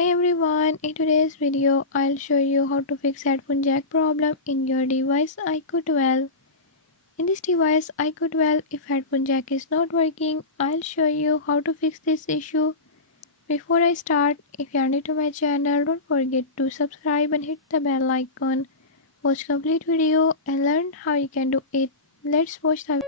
Hi everyone, in today's video I'll show you how to fix headphone jack problem in your device iQOO 12. In this device iQOO 12, if headphone jack is not working, I'll show you how to fix this issue. Before I start, if you are new to my channel, don't forget to subscribe and hit the bell icon. Watch complete video and learn how you can do it. Let's watch the